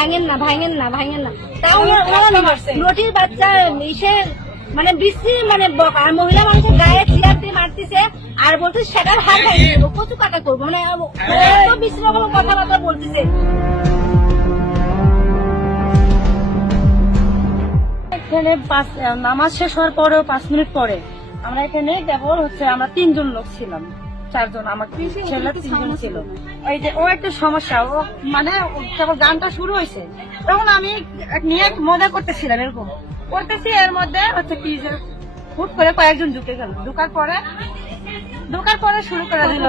ভাঙেন না ভাঙেন না ভাঙেন না। তাও ওনারা বাচ্চা ইসে মানে বৃষ্টি মানে আর মহিলা মানুষের গায়ে চেয়ার দিয়ে মারতেছে আর বলছে সেটার হাত কচু কাটা করব। মানে এত বিশ্রী রকম কথাবার্তা বলতেছে। এখানে পাঁচ নামাজ শেষ হওয়ার পরেও পাঁচ মিনিট পরে আমরা এখানে কেবল হচ্ছে আমরা তিনজন লোক ছিলাম। চারজন আমার ছেলে তিনজন ছিল। ওই যে ও একটা সমস্যা ও মানে কেবল গানটা শুরু হয়েছে। তখন আমি নিয়ে মজা করতেছিলাম এরকম। করতেছি এর মধ্যে হচ্ছে কি যে হুট করে কয়েকজন ঢুকে গেল। ঢুকার পরে ঢোকার পরে শুরু করে দিল।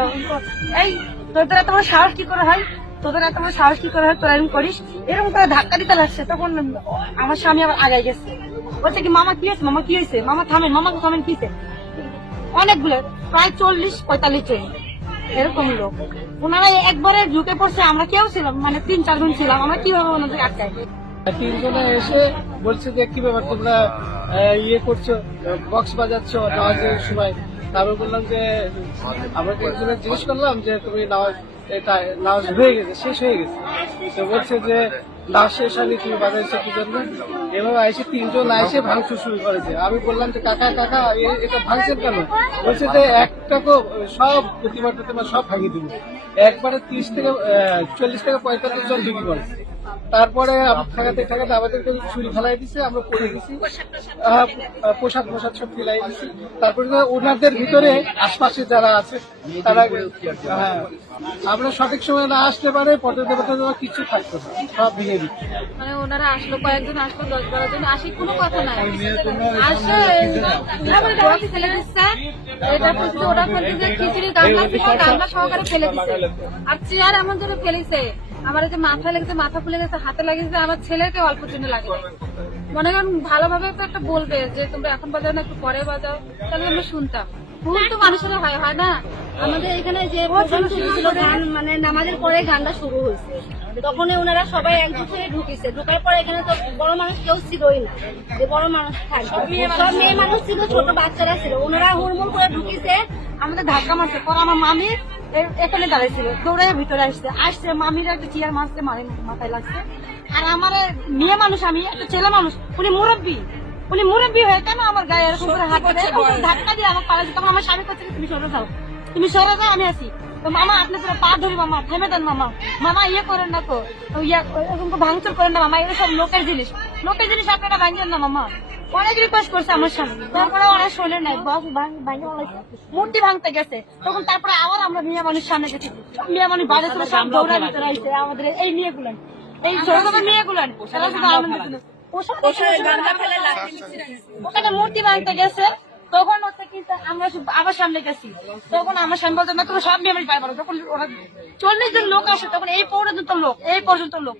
এই তোদের এত বড় সাহস কি করে হয়? তোদের এত বড় সাহস কি করে হয়? তোরা এরকম করিস? এরকম করে ধাক্কা দিতে লাগছে। তখন আমার স্বামী আবার আগায় গেছে। বলছে কি মামা কি হয়েছে? মামা কি হয়েছে? মামা থামেন মামা থামেন কি হয়েছে? অনেকগুলো, প্রায় চল্লিশ, পঁয়তাল্লিশ জন। এরকম লোক। ওনারা একবারে ঢুকে পড়ছে, আমরা কেউ ছিলাম মানে তিন চারজন ছিলাম, আমরা কীভাবে ওনাদের আটকাই? তিনজনে এসে বলছে যে কি ব্যাপার তোমরা ইয়ে করছ, বক্স বাজাচ্ছ নামাজের সময়? তারপর বললাম যে, আমরা একজনের জিজ্ঞেস করলাম যে, তুমি নামাজ এটা নামাজ হয়ে গেছে, শেষ হয়ে গেছে। তো বলছে যে নামাজ শেষ হয়নি, তুমি বাজাইছো কি জন্য? এভাবে আইসে তিনজন আইসে ভাঙচুর শুরু করেছে। আমি বললাম যে, কাকা কাকা এটা ভাঙছেন কেন? বলছে যে একটা একটাকে সব প্রতিমা প্রতিমা সব ভাঙিয়ে দিব। একবারে ত্রিশ থেকে চল্লিশ থেকে পঁয়তাল্লিশ জন ঢুকি পড়েছে। তারপরে ঠেকাতে ঠেকাতে আমাদেরকে ছুরি ফেলাই দিছে আমরা পড়ে গেছি। পোশাক পোশাক সব ফেলাই দিছি। তারপরে ওনাদের ভিতরে আশপাশে যারা আছে তারা হ্যাঁ। আমরা সঠিক সময় না আসতে পারে দেবতা কিছু থাকতো না সব ভেঙে দিচ্ছে। মানে ওনারা আসলো কয়েকজন আসলো দশ বারো জন আসি কোনো কথা নাই। আসে ফেলে দিচ্ছে। এটা করছে ওটা যে খিচুড়ি গামলা গামলা সহকারে ফেলে দিচ্ছে আর চেয়ার এমন করে ফেলেছে। আমার যে মাথা লেগেছে, মাথা ফুলে গেছে, হাতে লাগিয়েছে আমার ছেলেকে অল্প জন্য লাগে মনে করেন ভালোভাবে তো একটা বলবে যে, তোমরা এখন বাজাও না, একটু পরে বাজাও। তাহলে আমরা শুনতাম। ভুল তো মানুষের হয় হয় না? আমাদের এখানে যে প্রোগ্রাম চলছিল গান মানে নামাজের পরে গানটা শুরু হয়েছে। তখন ওনারা সবাই একজুট হয়ে ঢুকেছে। ঢুকার পরে এখানে তো বড় মানুষ কেউ ছিলই না। যে বড় মানুষ থাকবে। সব মেয়ে মানুষ ছিল। ছোট বাচ্চারা ছিল। ওনারা হুড়মুড় করে ঢুকেছে। আমাদের ধাক্কা মারছে। পর আমার মামি এখানে দাঁড়াইছিল। দৌড়ে ভিতরে আসছে। আসছে মামির একটা চেয়ার মারতে মারে মাথায় লাগছে। আর আমার মেয়ে মানুষ আমি একটা ছেলে মানুষ। উনি মুরব্বী। উনি মুরব্বী হয়ে কেন আমার গায়ে হাত ধাক্কা দিয়ে আমার পাড়াচ্ছে তখন আমার স্বামী করছে তুমি সরে যাও। তুমি সরে যাও আমি আছি। তো মামা আপনি পুরো পা ধরি মামা থেমে দেন মামা। মামা ইয়ে করেন না তো ইয়া এরকম ভাঙচুর করেন না মামা এগুলো সব লোকের জিনিস। লোকের জিনিস আপনারা ভাঙবেন না মামা। অনেক রিকোয়েস্ট করছে আমার সামনে। তারপরে ওরা শোনে নাই বস ভাঙে মূর্তি ভাঙতে গেছে। তখন তারপরে আবার আমরা মিয়া মানুষ সামনে গেছি। মিয়া মানুষ বাজে ছিল সব দৌড়া ভিতরে আইছে আমাদের এই মেয়ে গুলান এই ছোট ছোট মেয়ে গুলান তারা শুধু আনন্দ ওখানে মূর্তি ভাঙতে গেছে। তখন হচ্ছে কি আমরা আবার সামনে গেছি। তখন আমার সামনে বলতো না, তোমরা সব মেয়ে মানুষ পারব না। তখন ওরা চল্লিশ জন লোক আসে, তখন এই পর্যন্ত লোক, এই পর্যন্ত লোক।